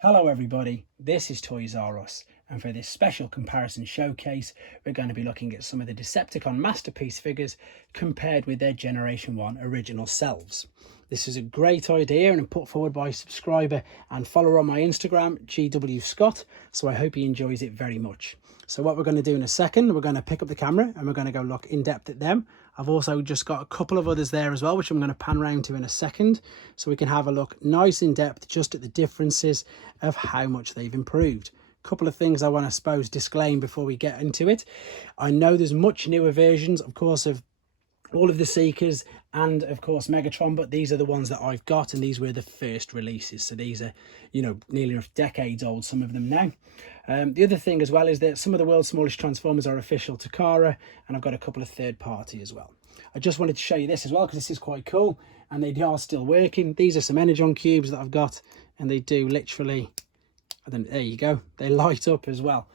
Hello everybody, this is Toys R Us, and for this special comparison showcase we're going to be looking at some of the Decepticon Masterpiece figures compared with their Generation 1 original selves. This is a great idea and put forward by a subscriber and follower on my Instagram, GW Scott, so I hope he enjoys it very much. So what we're going to do in a second, we're going to pick up the camera and we're going to go look in depth at them. I've also just got a couple of others there as well, which I'm going to pan around to in a second, so we can have a look nice in depth just at the differences of how much they've improved. A couple of things I want to suppose disclaim before we get into it. I know there's much newer versions, of course, of all of the Seekers and of course Megatron, but these are the ones that I've got, and these were the first releases, so these are, you know, nearly decades old, some of them now. The other thing as well is that some of the world's smallest Transformers are official Takara, and I've got a couple of third party as well. I just wanted to show you this as well because this is quite cool and they are still working. These are some Energon Cubes that I've got, and they do literally, there you go, they light up as well.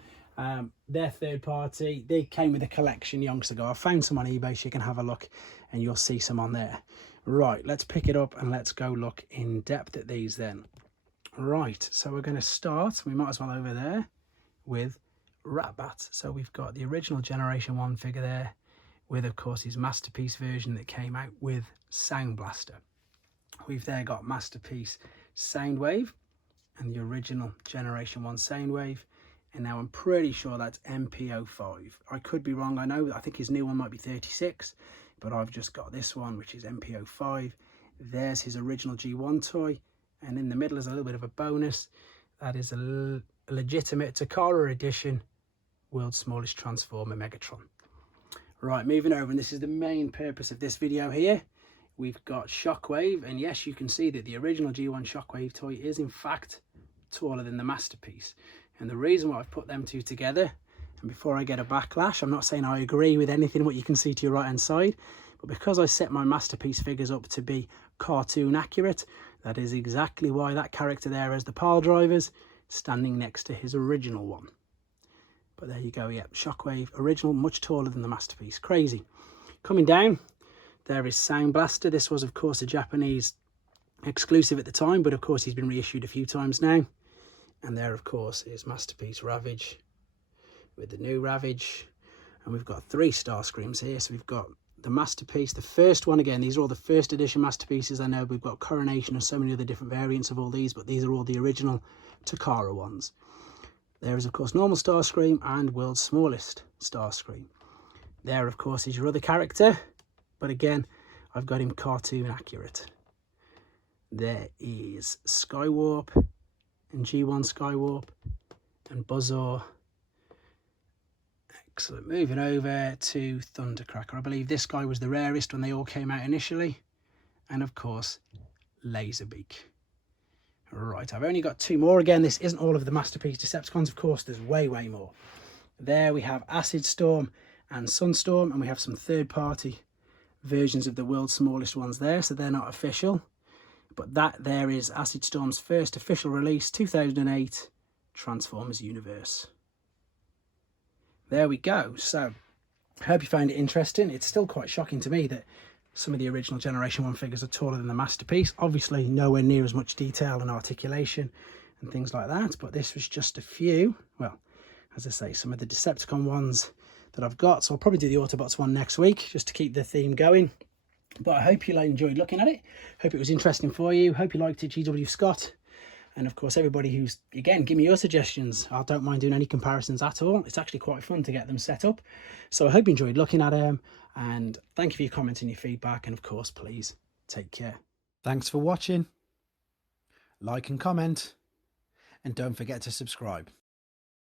They're third party. They came with a collection yonks ago. I found some on eBay, so you can have a look and you'll see some on there. Right, let's pick it up and let's go look in depth at these then. Right, so we're going to start, we might as well over there, with Ravage. So we've got the original Generation 1 figure there with, of course, his Masterpiece version that came out with Sound Blaster. We've there got Masterpiece Soundwave and the original Generation 1 Soundwave. And now I'm pretty sure that's MP05. I could be wrong, I think his new one might be 36, but I've just got this one, which is MP05. There's his original G1 toy, and in the middle is a little bit of a bonus. That is a legitimate Takara edition, world's smallest Transformer Megatron. Right, moving over, and this is the main purpose of this video here. We've got Shockwave, and yes, you can see that the original G1 Shockwave toy is in fact taller than the Masterpiece. And the reason why I've put them two together, and before I get a backlash, I'm not saying I agree with anything what you can see to your right hand side, but because I set my Masterpiece figures up to be cartoon accurate, that is exactly why that character there has the pile drivers standing next to his original one. But there you go, yeah, Shockwave original, much taller than the Masterpiece. Crazy. Coming down, there is Sound Blaster. This was of course a Japanese exclusive at the time, but of course he's been reissued a few times now. And there, of course, is Masterpiece Ravage with the new Ravage. And we've got 3 Starscreams here. So we've got the Masterpiece, the first one. Again, these are all the first edition Masterpieces. I know we've got Coronation and so many other different variants of all these, but these are all the original Takara ones. There is, of course, normal Starscream and world's smallest Starscream. There, of course, is your other character. But again, I've got him cartoon accurate. There is Skywarp and G1 Skywarp and Buzzsaw. Excellent. Moving over to Thundercracker. I believe this guy was the rarest when they all came out initially. And of course, Laserbeak. Right, I've only got 2 more. Again, this isn't all of the Masterpiece Decepticons. Of course, there's way more. There we have Acid Storm and Sunstorm, and we have some third-party versions of the world's smallest ones there, so they're not official. But that there is Acid Storm's first official release, 2008, Transformers Universe. There we go. So, I hope you find it interesting. It's still quite shocking to me that some of the original Generation 1 figures are taller than the Masterpiece. Obviously, nowhere near as much detail and articulation and things like that. But this was just a few, well, as I say, some of the Decepticon ones that I've got. So I'll probably do the Autobots one next week, just to keep the theme going. But I hope you enjoyed looking at it. Hope it was interesting for you. Hope you liked it, GW Scott. And of course, everybody who's, again, give me your suggestions. I don't mind doing any comparisons at all. It's actually quite fun to get them set up. So I hope you enjoyed looking at them. And thank you for your comments and your feedback. And of course, please take care. Thanks for watching. Like and comment. And don't forget to subscribe.